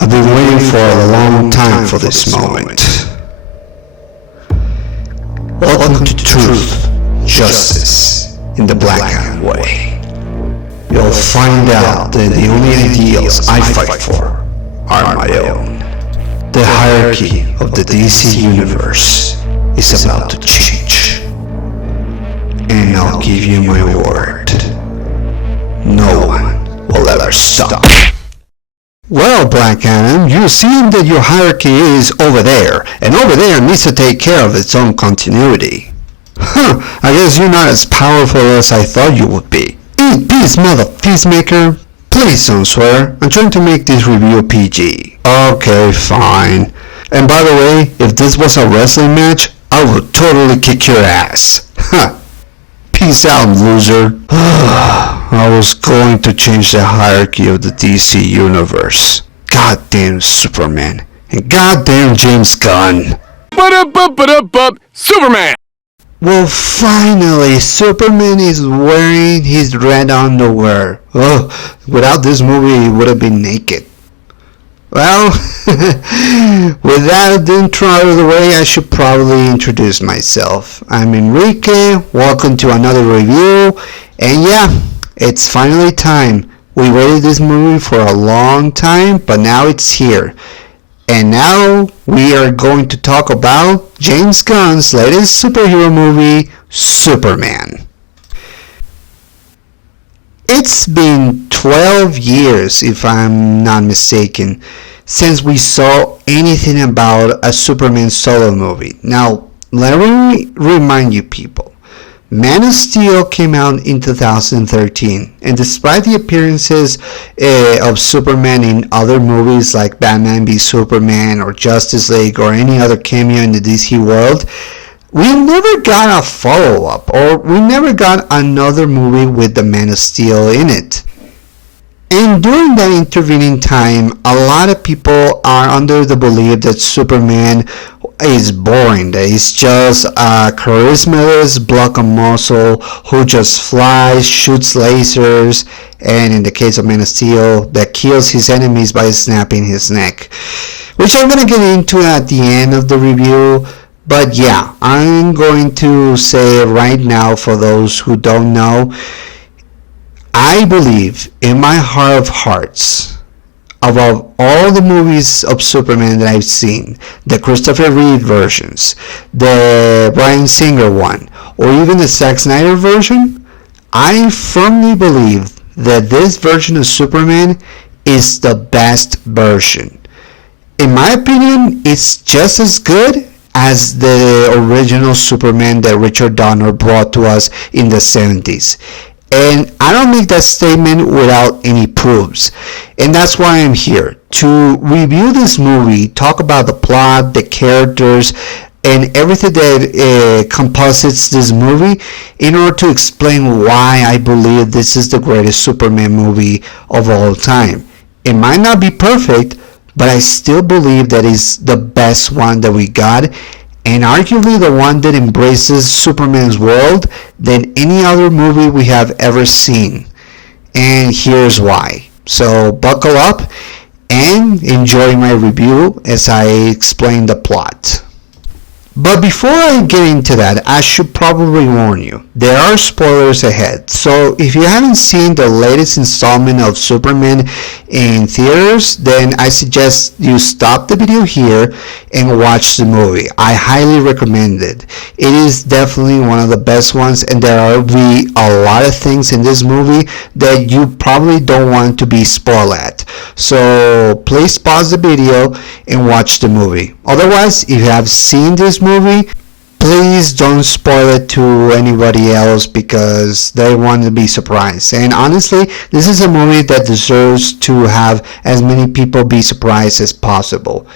I've been waiting for a long time for this moment. Welcome to Truth, Justice, in the Black Adam Way. You'll find out that the only ideals I fight for are my own. The hierarchy of the DC Universe is about to change. And I'll give you my word. No one will ever stop. Well, Black Adam, you seem that your hierarchy is over there, and over there needs to take care of its own continuity. I guess you're not as powerful as I thought you would be. Eat peace, mother peacemaker. Please don't swear. I'm trying to make this review PG. Okay, fine. And by the way, if this was a wrestling match, I would totally kick your ass. Peace out, loser. I was going to change the hierarchy of the DC Universe. Goddamn Superman. And goddamn James Gunn. Superman! Well, finally, Superman is wearing his red underwear. Oh, without this movie, he would have been naked. Well, with that intro out of the way, I should probably introduce myself. I'm Enrique, welcome to another review, and yeah, it's finally time. We waited this movie for a long time, but now it's here. And now we are going to talk about James Gunn's latest superhero movie, Superman. It's been 12 years, if I'm not mistaken, since we saw anything about a Superman solo movie. Now, let me remind you people. Man of Steel came out in 2013, and despite the appearances of Superman in other movies like Batman v Superman or Justice League or any other cameo in the DC world, we never got a follow-up, or we never got another movie with the Man of Steel in it. And during that intervening time, a lot of people are under the belief that Superman is boring, that he's just a charismaless block of muscle who just flies, shoots lasers, and in the case of Man of Steel, that kills his enemies by snapping his neck. Which I'm going to get into at the end of the review. But yeah, I'm going to say right now, for those who don't know, I believe in my heart of hearts, above all the movies of Superman that I've seen, the Christopher Reeve versions, the Bryan Singer one, or even the Zack Snyder version, I firmly believe that this version of Superman is the best version. In my opinion, it's just as good as the original Superman that Richard Donner brought to us in the 70s. And I don't make that statement without any proofs. And that's why I'm here, to review this movie, talk about the plot, the characters, and everything that composites this movie in order to explain why I believe this is the greatest Superman movie of all time. It might not be perfect, but I still believe that it's the best one that we got, and arguably the one that embraces Superman's world than any other movie we have ever seen. And here's why. So buckle up and enjoy my review as I explain the plot. But before I get into that, I should probably warn you, there are spoilers ahead. So if you haven't seen the latest installment of Superman in theaters, then I suggest you stop the video here and watch the movie. I highly recommend it. It is definitely one of the best ones, and there will be a lot of things in this movie that you probably don't want to be spoiled at. So please pause the video and watch the movie. Otherwise, if you have seen this movie, please don't spoil it to anybody else because they want to be surprised. And honestly, this is a movie that deserves to have as many people be surprised as possible.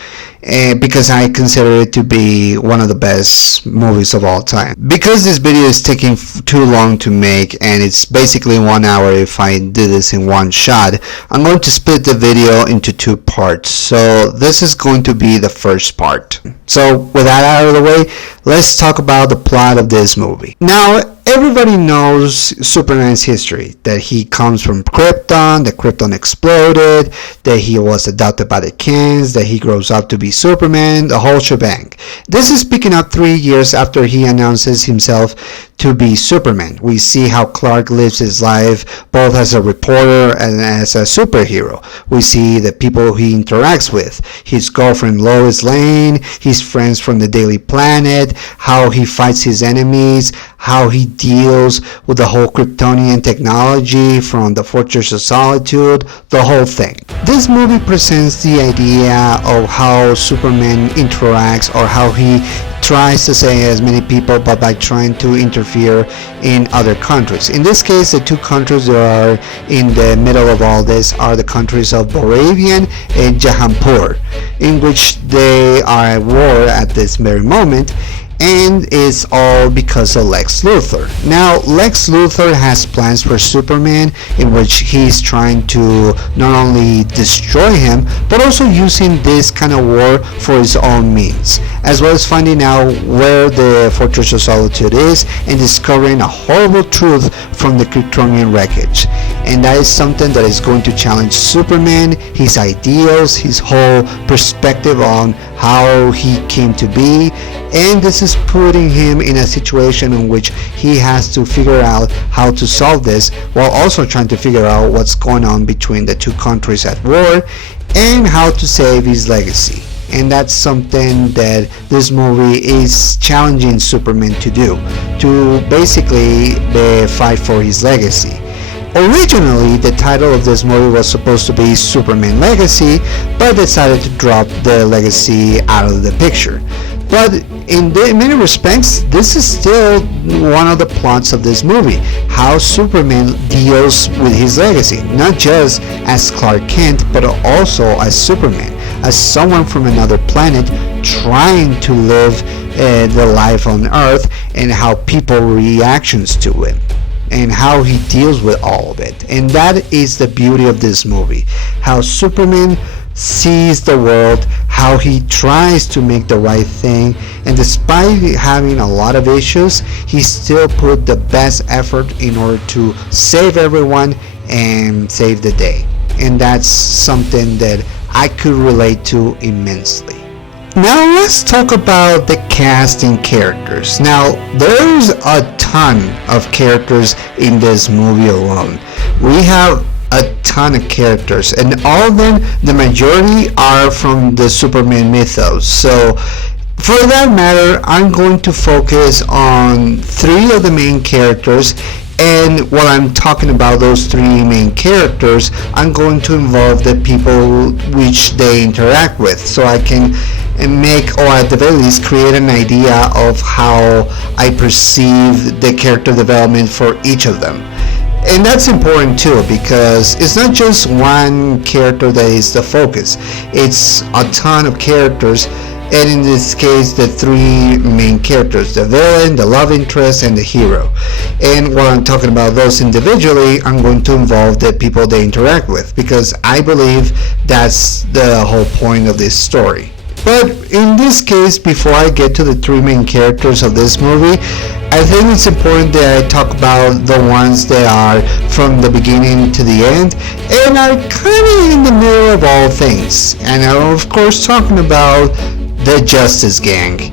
Because I consider it to be one of the best movies of all time. Because this video is taking too long to make, and it's basically 1 hour if I did this in one shot, I'm going to split the video into two parts. So this is going to be the first part. So with that out of the way, let's talk about the plot of this movie. Now, Everybody knows Superman's history, that he comes from Krypton, that Krypton exploded, that he was adopted by the Kents, that he grows up to be Superman, the whole shebang. This is picking up 3 years after he announces himself to be Superman. We see how Clark lives his life both as a reporter and as a superhero. We see the people he interacts with, his girlfriend Lois Lane, his friends from the Daily Planet, how he fights his enemies, how he deals with the whole Kryptonian technology from the Fortress of Solitude, the whole thing. This movie presents the idea of how Superman interacts, or how he tries to save as many people, but by trying to interfere in other countries. In this case, the two countries that are in the middle of all this are the countries of Boravian and Jahanpur, in which they are at war at this very moment, and it's all because of Lex Luthor. Now, Lex Luthor has plans for Superman in which he's trying to not only destroy him, but also using this kind of war for his own means, as well as finding out where the Fortress of Solitude is and discovering a horrible truth from the Kryptonian wreckage. And that is something that is going to challenge Superman, his ideals, his whole perspective on how he came to be, and this is putting him in a situation in which he has to figure out how to solve this, while also trying to figure out what's going on between the two countries at war and how to save his legacy. And that's something that this movie is challenging Superman to do, to basically fight for his legacy. Originally, the title of this movie was supposed to be Superman Legacy, but decided to drop the legacy out of the picture. But in many respects, this is still one of the plots of this movie, how Superman deals with his legacy, not just as Clark Kent, but also as Superman, as someone from another planet trying to live the life on Earth, and how people reactions to it, and how he deals with all of it. And that is the beauty of this movie, how Superman sees the world, how he tries to make the right thing, and despite having a lot of issues, he still put the best effort in order to save everyone and save the day. And that's something that I could relate to immensely. Now let's talk about the cast and characters. Now there's a ton of characters in this movie alone. We have a ton of characters, and all of them, the majority, are from the Superman mythos. So for that matter, I'm going to focus on 3 of the main characters, and while I'm talking about those 3 main characters, I'm going to involve the people which they interact with, so I can make, or at the very least create an idea of how I perceive the character development for each of them. And that's important too, because it's not just one character that is the focus, it's a ton of characters, and in this case the 3 main characters, the villain, the love interest, and the hero. And while I'm talking about those individually, I'm going to involve the people they interact with, because I believe that's the whole point of this story. But in this case, before I get to the 3 main characters of this movie, I think it's important that I talk about the ones that are from the beginning to the end and are kind of in the middle of all things. And I'm of course talking about the Justice Gang.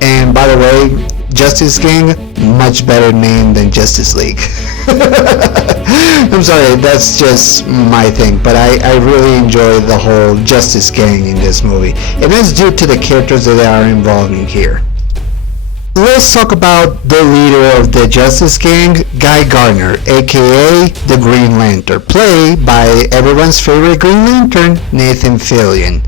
And by the way, Justice Gang, much better name than Justice League. I'm sorry, that's just my thing, but I really enjoy the whole Justice Gang in this movie, and that's due to the characters that are involved in here. Let's talk about the leader of the Justice Gang, Guy Gardner, aka the Green Lantern, played by everyone's favorite Green Lantern, Nathan Fillion.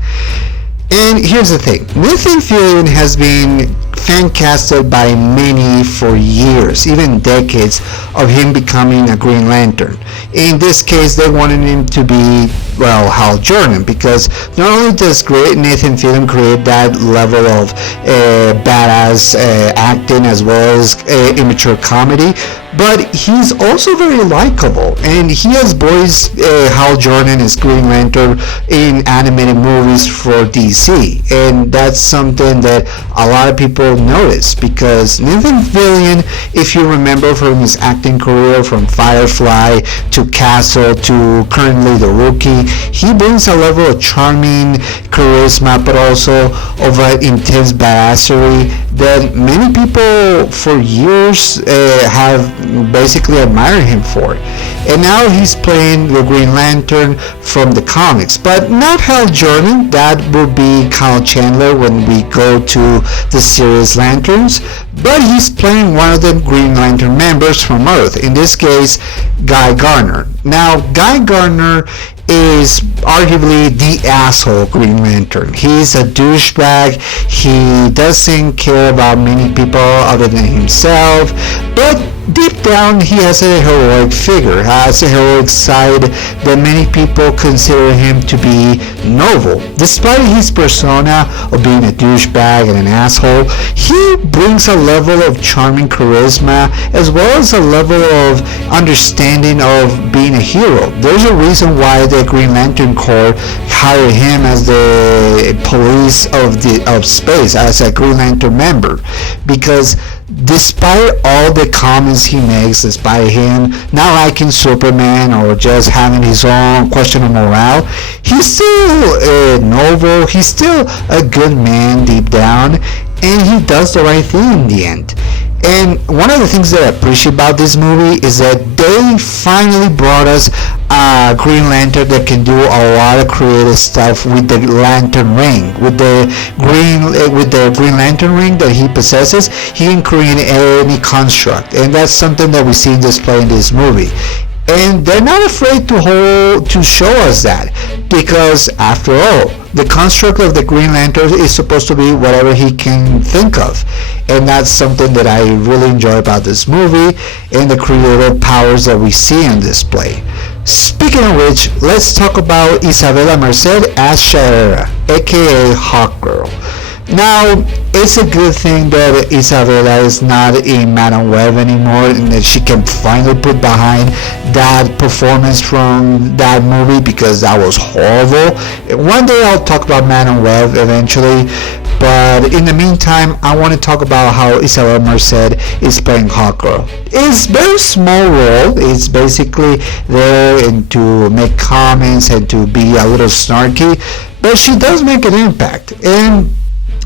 And here's the thing, Nathan Fillion has been fan casted by many for years, even decades, of him becoming a Green Lantern. In this case, they wanted him to be, well, Hal Jordan, because not only does Nathan Fillion create that level of badass acting as well as immature comedy, but he's also very likable, and he has voiced Hal Jordan as Green Lantern in animated movies for DC, and that's something that a lot of people notice, because Nathan Fillion, if you remember from his acting career from Firefly to Castle to currently The Rookie, he brings a level of charming charisma, but also of an intense badassery that many people for years have basically admired him for. And now he's playing the Green Lantern from the comics, but not Hal Jordan. That will be Kyle Chandler when we go to the series Lanterns, but he's playing one of the Green Lantern members from Earth, in this case Guy Gardner. Now Guy Gardner is arguably the asshole Green Lantern. He's a douchebag. He doesn't care about many people other than himself, but deep down he has a heroic figure, has a heroic side that many people consider him to be noble. Despite his persona of being a douchebag and an asshole, he brings a level of charming charisma as well as a level of understanding of being a hero. There's a reason why the Green Lantern Corps hired him as the police of space, as a Green Lantern member, because despite all the comments he makes, despite him not liking Superman or just having his own questionable morale, he's still noble, he's still a good man deep down, and he does the right thing in the end. And one of the things that I appreciate about this movie is that they finally brought us a Green Lantern that can do a lot of creative stuff with the Lantern Ring. With the Green Lantern Ring that he possesses, he can create any construct, and that's something that we see displayed in this movie. And they're not afraid to show us that, because after all, the construct of the Green Lantern is supposed to be whatever he can think of, and that's something that I really enjoy about this movie and the creative powers that we see on display. Speaking of which, let's talk about Isabella Merced as Shaira, aka Hawkgirl. Now, it's a good thing that Isabella is not in Madame Web anymore, and that she can finally put behind that performance from that movie, because that was horrible. One day I'll talk about Madame Web eventually, but in the meantime, I want to talk about how Isabella Merced is playing Hawkgirl. It's a very small role. It's basically there and to make comments and to be a little snarky, but she does make an impact. And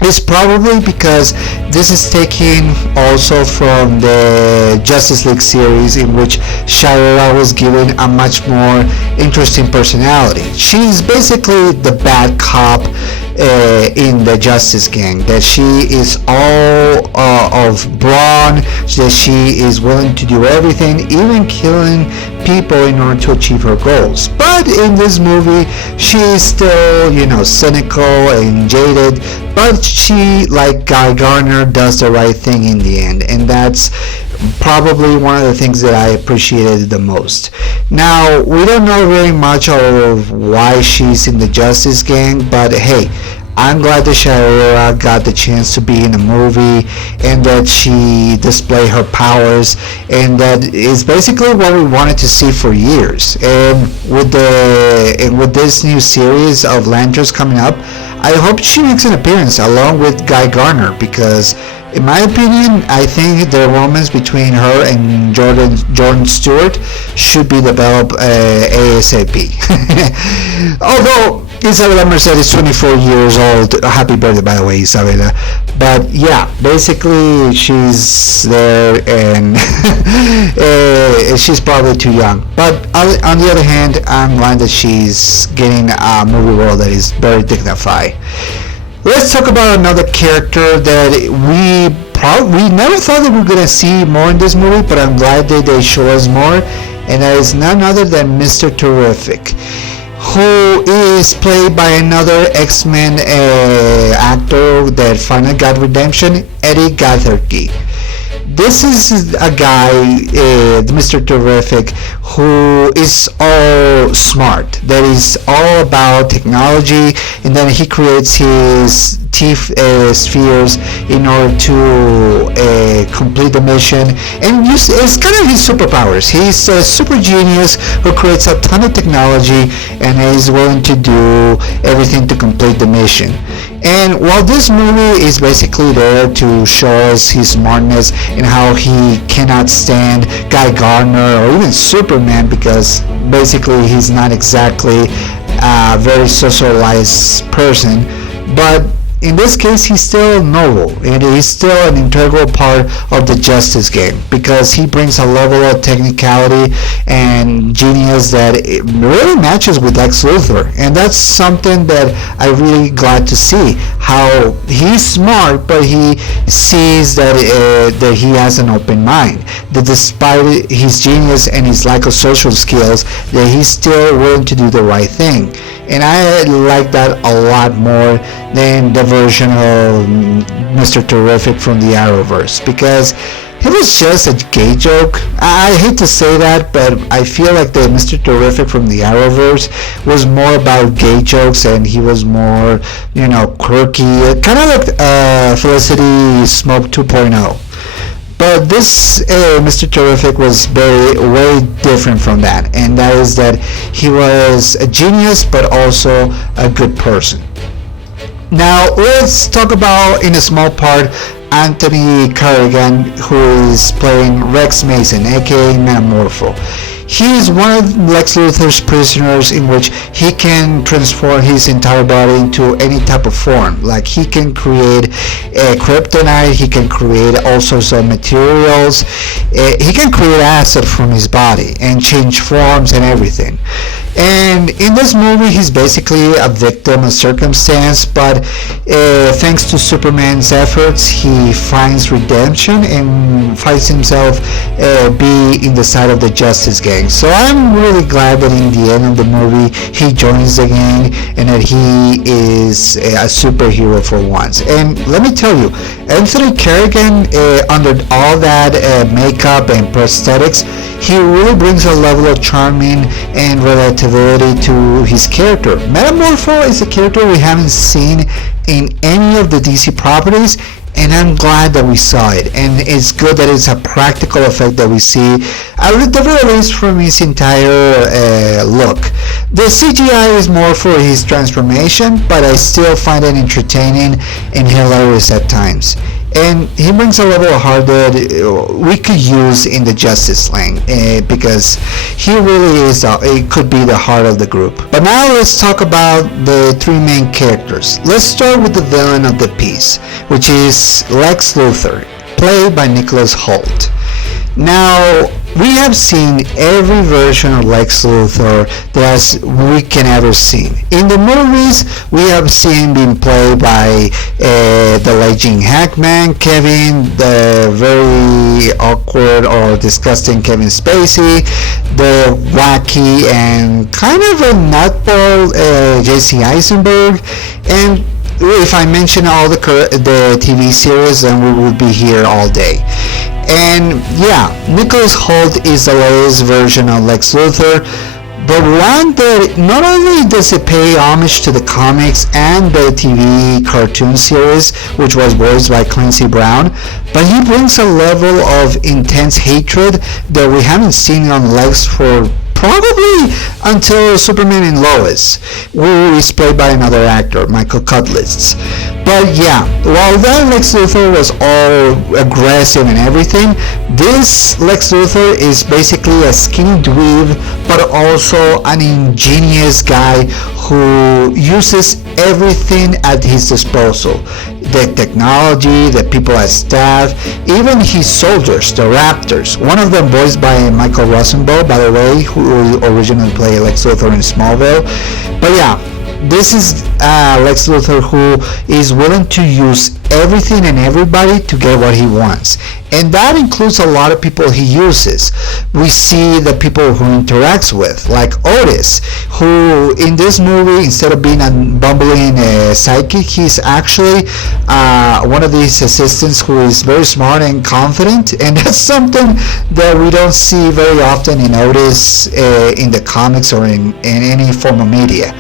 it's probably because this is taken also from the Justice League series, in which Shaira was given a much more interesting personality. She's basically the bad cop in the Justice Gang, that she is all of brawn, that she is willing to do everything, even killing people in order to achieve her goals. But in this movie, she is still, cynical and jaded, but she, like Guy Gardner, does the right thing in the end, and that's probably one of the things that I appreciated the most. Now, we don't know very much of why she's in the Justice Gang, but hey, I'm glad that Shaira got the chance to be in a movie, and that she displayed her powers, and that is basically what we wanted to see for years. And with this new series of Lanterns coming up, I hope she makes an appearance along with Guy Gardner, because in my opinion, I think the romance between her and Jordan Stewart should be developed ASAP. Although Isabella Merced is 24 years old. Happy birthday, by the way, Isabella. But yeah, basically she's there, and she's probably too young. But on the other hand, I'm glad that she's getting a movie role that is very dignified. Let's talk about another character that we never thought that we were going to see more in this movie, but I'm glad that they show us more, and that is none other than Mr. Terrific, who is played by another X-Men actor that finally got redemption, Eddie Gathering. this is a guy, Mr. Terrific, who is all smart. That is all about technology, and then he creates his spheres in order to complete the mission, and it's kind of his superpowers. He's a super genius who creates a ton of technology and is willing to do everything to complete the mission. And while this movie is basically there to show us his smartness and how he cannot stand Guy Gardner or even Superman, because basically he's not exactly a very socialized person, but in this case, he's still noble, and he's still an integral part of the Justice game, because he brings a level of technicality and genius that it really matches with Lex Luthor, and that's something that I'm really glad to see. How he's smart, but he sees that he has an open mind. That despite his genius and his lack of social skills, that he's still willing to do the right thing. And I like that a lot more than the version of Mr. Terrific from the Arrowverse, because it was just a gay joke. I hate to say that, but I feel like the Mr. Terrific from the Arrowverse was more about gay jokes, and he was more, quirky, kind of like Felicity Smoke 2.0. But this Mr. Terrific was way different from that, and that is that he was a genius but also a good person. Now let's talk about, in a small part, Anthony Carrigan, who is playing Rex Mason, aka Metamorpho. He is one of Lex Luthor's prisoners, in which he can transform his entire body into any type of form. Like, he can create kryptonite, he can create all sorts of materials, he can create acid from his body and change forms and everything. And in this movie, he's basically a victim of circumstance, but thanks to Superman's efforts, he finds redemption and finds himself be in the side of the Justice Gang. So I'm really glad that in the end of the movie, he joins the gang and that he is a superhero for once. And let me tell you, Anthony Carrigan, under all that makeup and prosthetics, he really brings a level of charming and relatability to his character. Metamorpho is a character we haven't seen in any of the DC properties, and I'm glad that we saw it. And it's good that it's a practical effect that we see, at the very least, from his entire look. The CGI is more for his transformation, but I still find it entertaining and hilarious at times. And he brings a level of heart that we could use in the Justice slang, because he really is, it could be the heart of the group. But now let's talk about the three main characters. Let's start with the villain of the piece, which is Lex Luthor, played by Nicholas Hoult. Now, we have seen every version of Lex Luthor that we can ever see. In the movies, we have seen being played by the late Gene Hackman, Kevin, the very awkward or disgusting Kevin Spacey, the wacky and kind of a nutball Jesse Eisenberg, and if I mention all the TV series, then we will be here all day. And yeah, Nicholas Hoult is the latest version of Lex Luthor, but one that not only does it pay homage to the comics and the TV cartoon series, which was voiced by Clancy Brown, but he brings a level of intense hatred that we haven't seen on Lex for probably until Superman and Lois, who is played by another actor, Michael Cutlitz. But yeah, while that Lex Luthor was all aggressive and everything, this Lex Luthor is basically a skinny dweeb, but also an ingenious guy who uses everything at his disposal. The technology, the people at staff, even his soldiers, the Raptors. One of them voiced by Michael Rosenbaum, by the way, who originally played Lex Luthor in Smallville. But yeah, this is Lex Luthor who is willing to use everything and everybody to get what he wants. And that includes a lot of people he uses. We see the people who interacts with, like Otis, who in this movie, instead of being a bumbling sidekick, he's actually one of these assistants who is very smart and confident, and that's something that we don't see very often in Otis in the comics or in any form of media.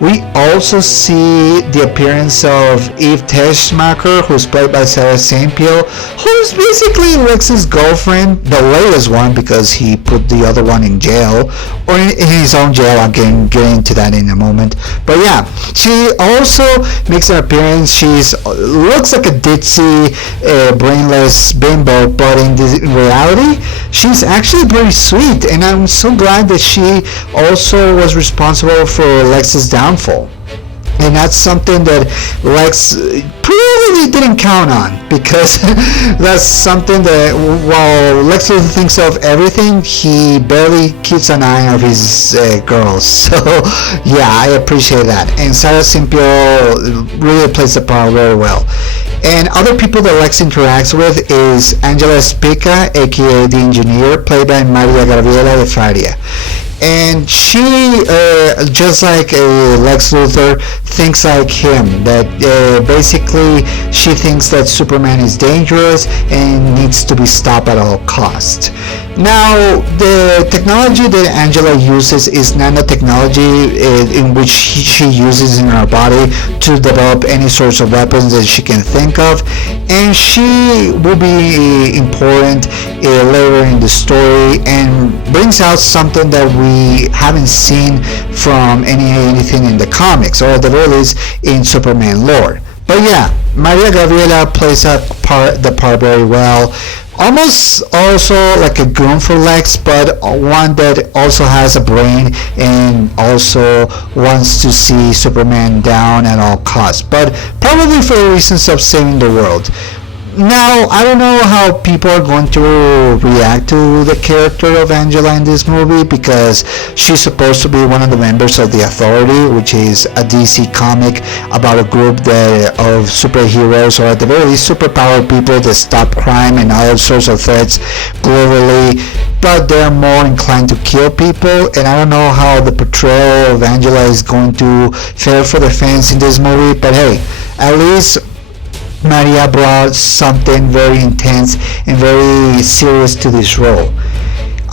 We also see the appearance of Eve Teschmacher, who's played by Sarah Sampiel, who's basically Lex's girlfriend, the latest one because he put the other one in jail, or in his own jail. I'll get into that in a moment. But yeah, she also makes an appearance. She's looks like a ditzy, brainless bimbo, but in reality, she's actually pretty sweet, and I'm so glad that she also was responsible for Lex's downfall. And that's something that Lex probably didn't count on, because that's something that while Lex Luthor thinks of everything, he barely keeps an eye on his girls. So yeah, I appreciate that. And Sarah Simpiol really plays the part very well. And other people that Lex interacts with is Angela Spica, aka the engineer, played by Maria Gabriela de Faria. And she, just like Lex Luthor, thinks like him, that basically she thinks that Superman is dangerous and needs to be stopped at all costs. Now, the technology that Angela uses is nanotechnology, in which she uses in her body to develop any sorts of weapons that she can think of, and she will be important later in the story and brings out something that we haven't seen from anything in the comics, or at the very least in Superman lore. But yeah, Maria Gabriela plays the part very well. Almost also like a goon for Lex, but one that also has a brain and also wants to see Superman down at all costs, but probably for the reasons of saving the world. Now, I don't know how people are going to react to the character of Angela in this movie, because she's supposed to be one of the members of the Authority, which is a DC comic about a group of superheroes, or at the very least superpowered people that stop crime and other sorts of threats globally, but they're more inclined to kill people. And I don't know how the portrayal of Angela is going to fare for the fans in this movie, but hey, at least Maria brought something very intense and very serious to this role.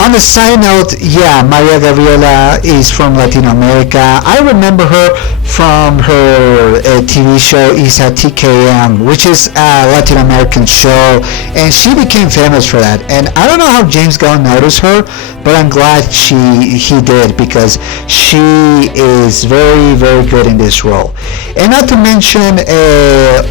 On the side note, yeah, Maria Gabriela is from Latin America. I remember her from her TV show Isa TKM, which is a Latin American show, and she became famous for that. And I don't know how James Gunn noticed her, but I'm glad he did, because she is very, very good in this role. And not to mention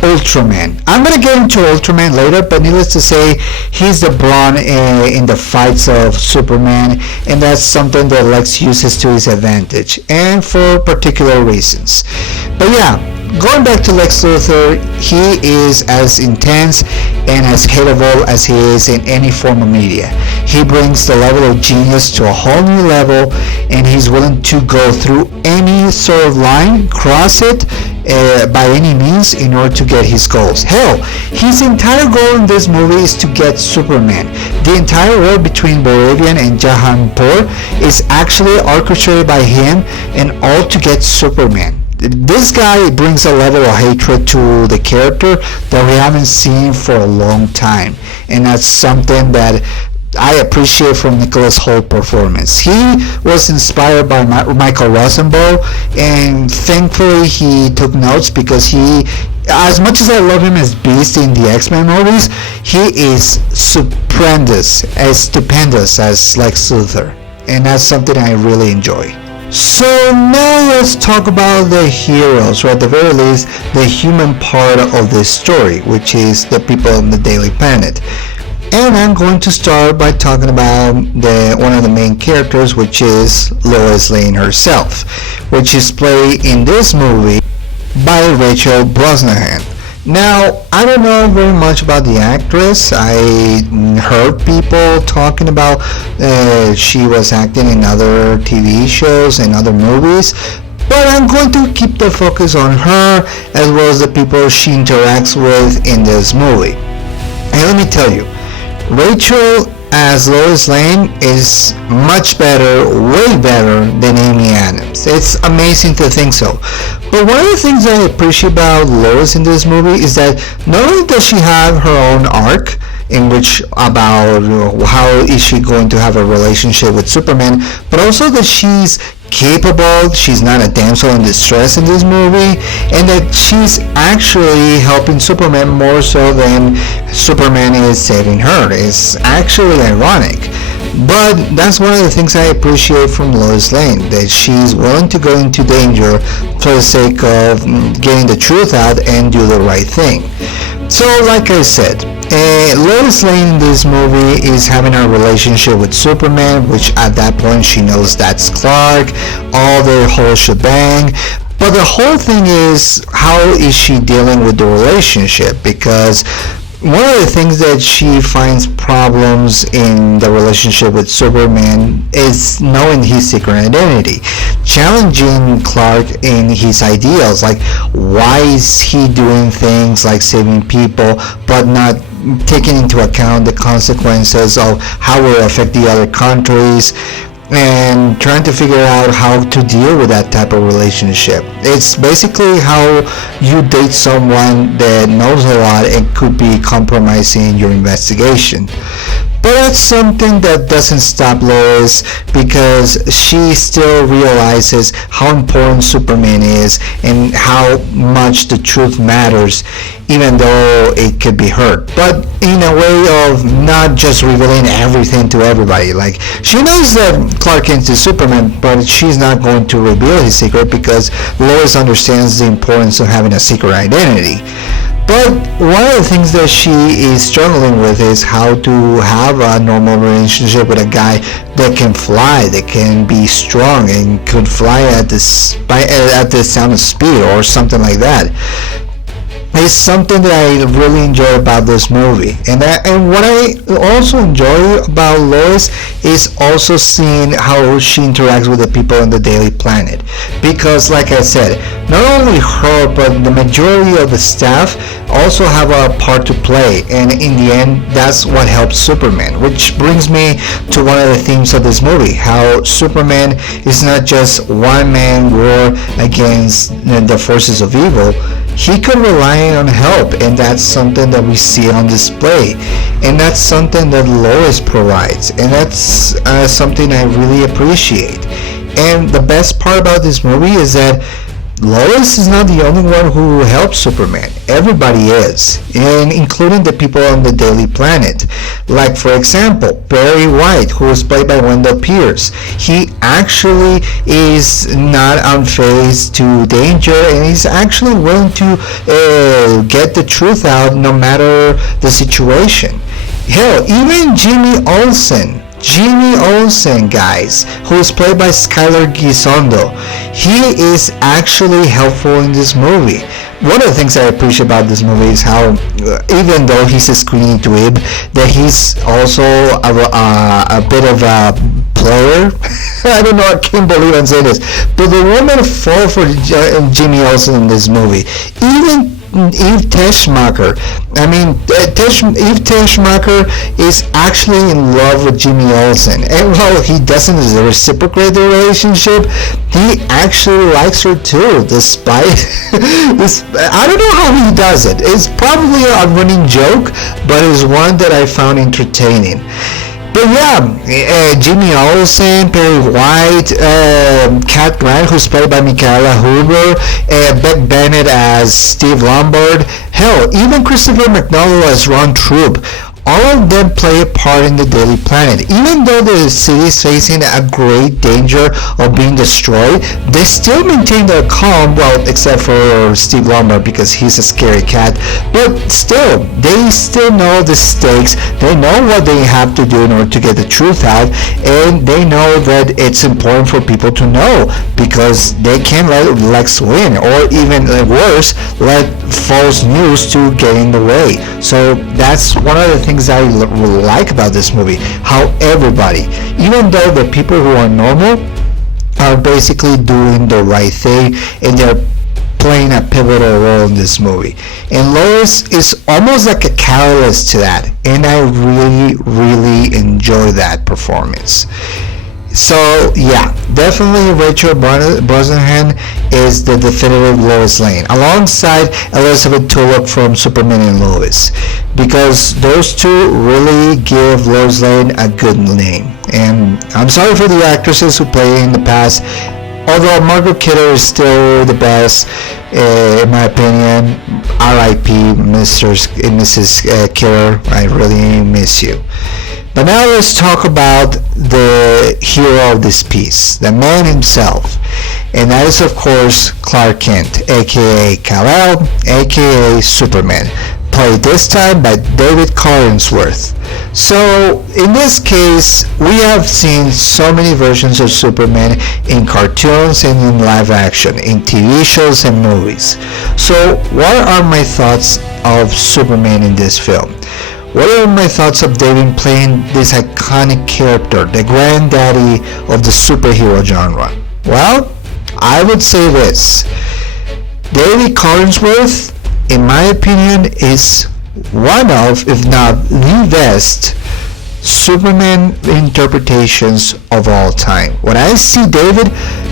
Ultraman. I'm going to get into Ultraman later, but needless to say, he's the brawn in the fights of Superman, and that's something that Lex uses to his advantage, and for particular reasons. But yeah, going back to Lex Luthor, he is as intense and as hateable as he is in any form of media. He brings the level of genius to a whole new level, and he's willing to go through any sort of line, cross it by any means in order to get his goals. Hell, his entire goal in this movie is to get Superman. The entire war between Bolivian and Jahanpur is actually orchestrated by him, and all to get Superman. This guy brings a level of hatred to the character that we haven't seen for a long time, and that's something that I appreciate from Nicholas Holt's performance. He was inspired by Michael Rosenbaum, and thankfully he took notes, because he, as much as I love him as Beast in the X-Men movies, he is stupendous as Lex Luthor, and that's something I really enjoy. So now let's talk about the heroes, or at the very least the human part of this story, which is the people on the Daily Planet. And I'm going to start by talking about one of the main characters, which is Lois Lane herself, which is played in this movie by Rachel Brosnahan. Now, I don't know very much about the actress. I heard people talking about she was acting in other TV shows and other movies, But I'm going to keep the focus on her as well as the people she interacts with in this movie. And let me tell you, Rachel as Lois Lane is much better, way better than Amy Adams. It's amazing to think so. But one of the things I appreciate about Lois in this movie is that not only does she have her own arc, in which about how is she going to have a relationship with Superman, but also that she's capable, she's not a damsel in distress in this movie, and that she's actually helping Superman more so than Superman is saving her. It's actually ironic. But that's one of the things I appreciate from Lois Lane, that she's willing to go into danger for the sake of getting the truth out and do the right thing. So like I said, Lois Lane in this movie is having a relationship with Superman, which at that point she knows that's Clark, all the whole shebang. But the whole thing is, how is she dealing with the relationship? Because one of the things that she finds problems in the relationship with Superman is knowing his secret identity, challenging Clark in his ideals, like why is he doing things like saving people but not taking into account the consequences of how it will affect the other countries, and trying to figure out how to deal with that type of relationship. It's basically how you date someone that knows a lot and could be compromising your investigation. But that's something that doesn't stop Lois, because she still realizes how important Superman is and how much the truth matters, even though it could be hurt. But in a way of not just revealing everything to everybody. Like, she knows that Clark Kent is Superman, but she's not going to reveal his secret because Lois understands the importance of having a secret identity. But one of the things that she is struggling with is how to have a normal relationship with a guy that can fly, that can be strong and could fly at the sound of speed or something like that. It's something that I really enjoy about this movie, and what I also enjoy about Lois is also seeing how she interacts with the people on the Daily Planet, because like I said, not only her but the majority of the staff also have a part to play, and in the end that's what helps Superman, which brings me to one of the themes of this movie, how Superman is not just one man war against the forces of evil. He could rely on help, and that's something that we see on display, and that's something that Lois provides, and that's something I really appreciate. And the best part about this movie is that Lois is not the only one who helps Superman. Everybody is, and including the people on the Daily Planet. Like, for example, Barry White, who is played by Wendell Pierce. He actually is not unfazed to danger, and he's actually willing to get the truth out no matter the situation. Hell, even Jimmy Olsen, guys, who is played by Skylar Gisondo. He is actually helpful in this movie. One of the things I appreciate about this movie is how, even though he's a screen dweeb, that he's also a bit of a player. I don't know, I can't believe I'm saying this, but the women fall for Jimmy Olsen in this movie. Even Eve Teschmacher. I mean, Eve Teschmacher is actually in love with Jimmy Olsen, and while he doesn't reciprocate the relationship, he actually likes her too, despite this. I don't know how he does it. It's probably a running joke, but it's one that I found entertaining. But yeah, Jimmy Olsen, Perry White, Cat Grant, who's played by Michaela Hoover, Beck Bennett as Steve Lombard, hell, even Christopher McDonald as Ron Troop. All of them play a part in the Daily Planet. Even though the city is facing a great danger of being destroyed, they still maintain their calm, well, except for Steve Lombard because he's a scary cat. But still, they still know the stakes, they know what they have to do in order to get the truth out, and they know that it's important for people to know because they can't let Lex win, or even worse, let false news to get in the way. So that's one of the things I like about this movie, how everybody, even though the people who are normal, are basically doing the right thing, and they're playing a pivotal role in this movie. And Lois is almost like a catalyst to that, and I really enjoy that performance. So yeah, definitely Rachel Brosnahan is the definitive Lois Lane, alongside Elizabeth Tulloch from Superman and Lois, because those two really give Lois Lane a good name. And I'm sorry for the actresses who played in the past, although Margot Kidder is still the best, in my opinion. R.I.P. Mr. and Mrs. Kidder, I really miss you. But now let's talk about the hero of this piece, the man himself. And that is, of course, Clark Kent, aka Kal-El, aka Superman, played this time by David Corenswet. So in this case, we have seen so many versions of Superman in cartoons and in live action, in TV shows and movies. So what are my thoughts of Superman in this film? What are my thoughts of David playing this iconic character, the granddaddy of the superhero genre? Well, I would say this. David Corenswet, in my opinion, is one of, if not the best, Superman interpretations of all time. When I see David,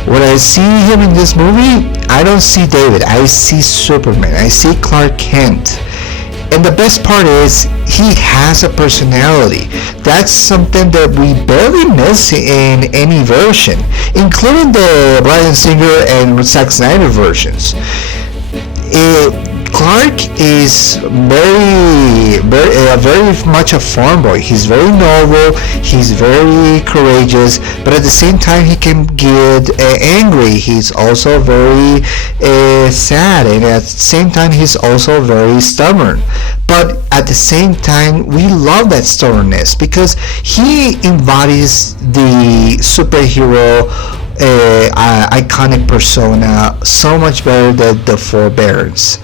when I see him in this movie, I don't see David. I see Superman. I see Clark Kent. And the best part is, he has a personality. That's something that we barely miss in any version, including the Bryan Singer and Zack Snyder versions. Clark is very much a farm boy. He's very noble, he's very courageous, but at the same time he can get angry. He's also very sad, and at the same time he's also very stubborn. But at the same time, we love that stubbornness because he embodies the superhero iconic persona so much better than the forbearance.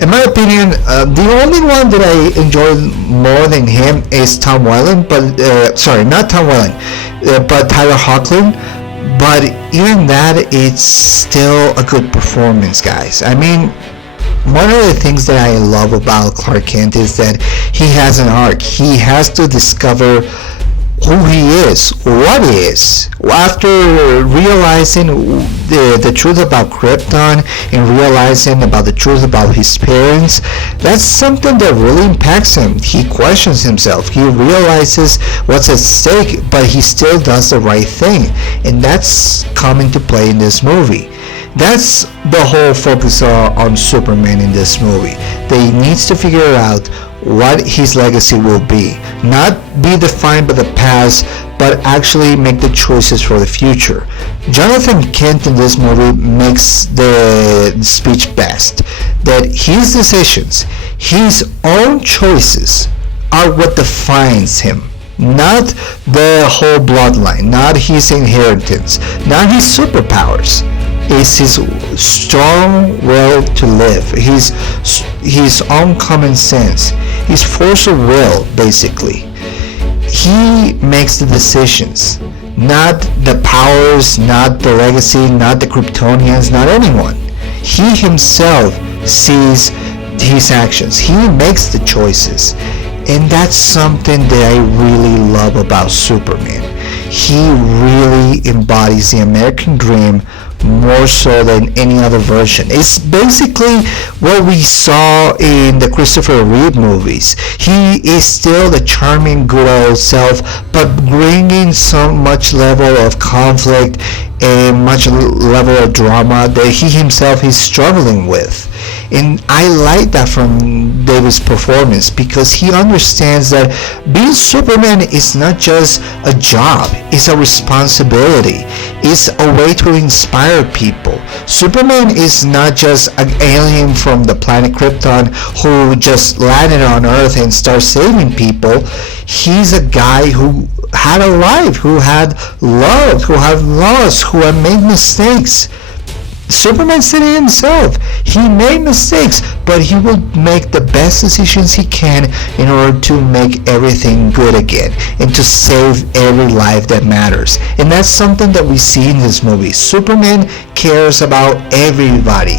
In my opinion, the only one that I enjoy more than him is Tom Welling, but not Tom Welling, but Tyler Hoechlin. But even that, it's still a good performance, guys. I mean, one of the things that I love about Clark Kent is that he has an arc. He has to discover who he is, what he is. After realizing the truth about Krypton and realizing about the truth about his parents, that's something that really impacts him. He questions himself. He realizes what's at stake, but he still does the right thing. And that's coming to play in this movie. That's the whole focus on Superman in this movie. That he needs to figure out what his legacy will be. Not be defined by the past, but actually make the choices for the future. Jonathan Kent in this movie makes the speech best. That his decisions, his own choices, are what defines him. Not the whole bloodline, not his inheritance, not his superpowers. Is his strong will to live, his own common sense, his force of will, basically. He makes the decisions, not the powers, not the legacy, not the Kryptonians, not anyone. He himself sees his actions. He makes the choices. And that's something that I really love about Superman. He really embodies the American dream more so than any other version. It's basically what we saw in the Christopher Reeve movies. He is still the charming good old self, but bringing so much level of conflict and much level of drama that he himself is struggling with. And I like that from David's performance, because he understands that being Superman is not just a job, it's a responsibility, it's a way to inspire people. Superman is not just an alien from the planet Krypton who just landed on Earth and started saving people. He's a guy who had a life, who had loved, who had lost, who had made mistakes. Superman said it himself. He made mistakes, but he will make the best decisions he can in order to make everything good again and to save every life that matters. And that's something that we see in this movie. Superman cares about everybody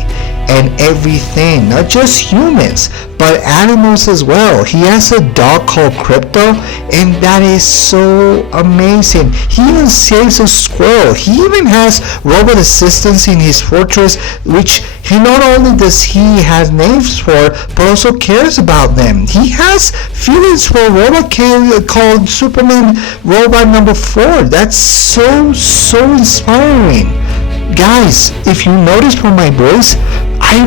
and everything, not just humans, but animals as well. He has a dog called Crypto, and that is so amazing. He even saves a squirrel. He even has robot assistants in his fortress, which he not only does he have names for, but also cares about them. He has feelings for a robot called Superman Robot Number 4. That's so inspiring. Guys, if you notice from my voice, I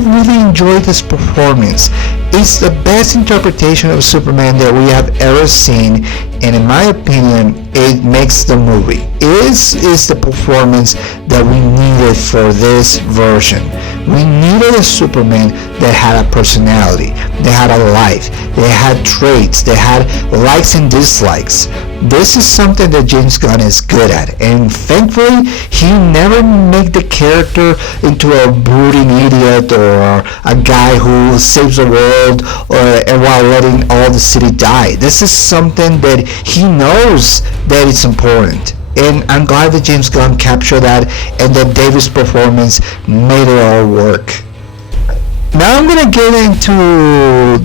really enjoyed this performance. It's the best interpretation of Superman that we have ever seen, and in my opinion, it makes the movie. It is the performance that we needed for this version. We needed a Superman that had a personality, that had a life, that had traits, that had likes and dislikes. This is something that James Gunn is good at, and thankfully he never made the character into a brooding idiot or a guy who saves the world while letting all the city die. This is something that he knows that it's important. And I'm glad that James Gunn captured that and that David's performance made it all work. Now I'm going to get into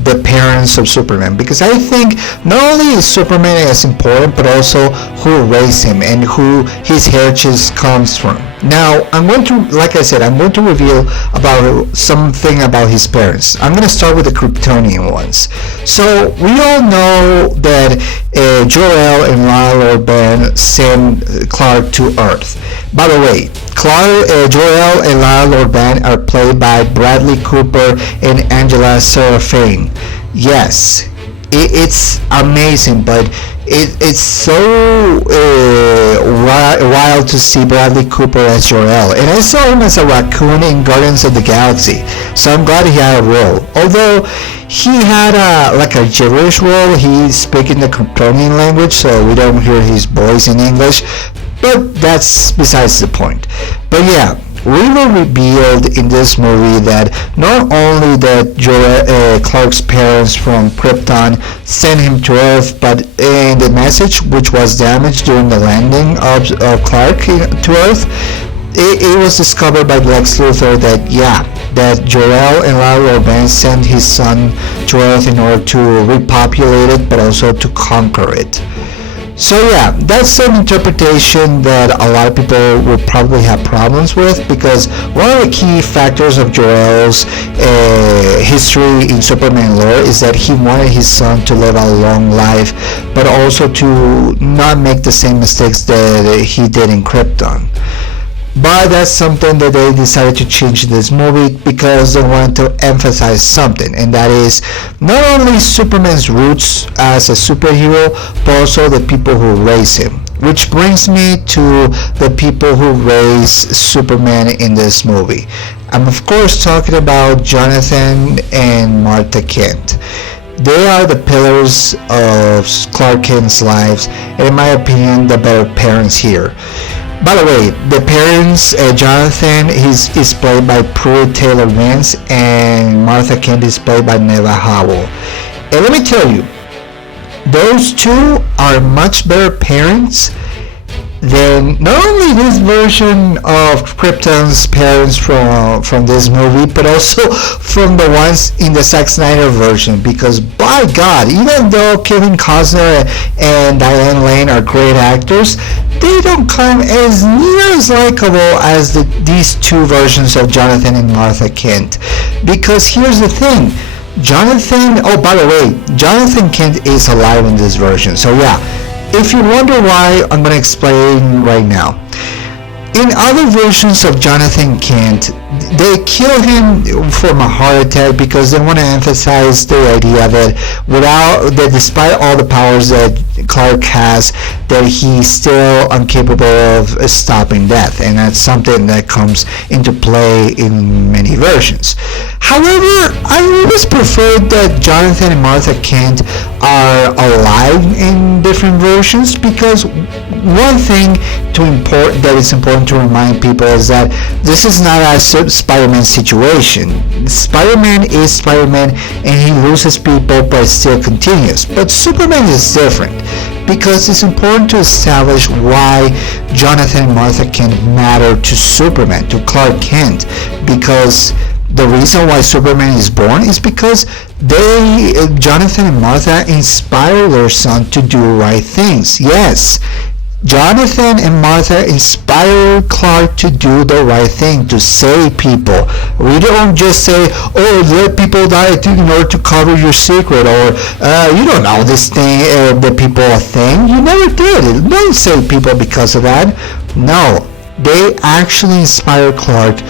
the parents of Superman, because I think not only is Superman as important, but also who raised him and who his heritage comes from. Now, I'm going to reveal about something about his parents. I'm going to start with the Kryptonian ones. So, we all know that Jor-El and Lyle Ben sent Clark to Earth. By the way, Jor-El and Lyle Ben are played by Bradley Cooper and Angela Seraphine. Yes, it's amazing, but it's so wild to see Bradley Cooper as Jor-El, and I saw him as a raccoon in Guardians of the Galaxy, so I'm glad he had a role. Although he had a gibberish role, he's speaking the Kryptonian language, so we don't hear his voice in English, but that's besides the point. But yeah, we were revealed in this movie that not only that Clark's parents from Krypton sent him to Earth, but in the message, which was damaged during the landing of Clark to Earth, it was discovered by Lex Luthor that Jor-El and Lyle Ben sent his son to Earth in order to repopulate it, but also to conquer it. So yeah, that's an interpretation that a lot of people will probably have problems with, because one of the key factors of Jor-El's history in Superman lore is that he wanted his son to live a long life, but also to not make the same mistakes that he did in Krypton. But that's something that they decided to change in this movie because they wanted to emphasize something, and that is not only Superman's roots as a superhero, but also the people who raise him. Which brings me to the people who raise Superman in this movie. I'm of course talking about Jonathan and Martha Kent. They are the pillars of Clark Kent's lives, and in my opinion, the better parents here. By the way, the parents, Jonathan is played by Pruitt Taylor Vince, and Martha Kent is played by Neva Howell. And let me tell you, those two are much better parents than not only this version of Krypton's parents from this movie, but also from the ones in the Zack Snyder version. Because by God, even though Kevin Costner and Diane Lane are great actors, they don't come as near as likable as these two versions of Jonathan and Martha Kent. Because here's the thing, Jonathan Kent is alive in this version. So yeah, if you wonder why, I'm going to explain right now. In other versions of Jonathan Kent, they kill him from a heart attack because they want to emphasize the idea that despite all the powers that Clark has that he's still incapable of stopping death, and that's something that comes into play in many versions. However, I always prefer that Jonathan and Martha Kent are alive in different versions, because one thing that is important to remind people is that this is not a Spider-Man situation. Spider-Man is Spider-Man, and he loses people but still continues. But Superman is different, because it's important to establish why Jonathan and Martha Kent matter to Superman, to Clark Kent, because the reason why Superman is born is because Jonathan and Martha inspire their son to do right things. Yes, Jonathan and Martha inspire Clark to do the right thing, to save people. We don't just say, oh, let people die in order to cover your secret, or you don't know this thing, the people a thing. You never did. Don't save people because of that. No, they actually inspire Clark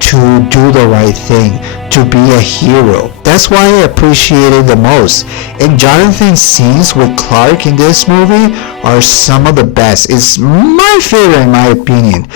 to do the right thing, to be a hero. That's why I appreciate it the most. And Jonathan's scenes with Clark in this movie are some of the best. It's my favorite in my opinion.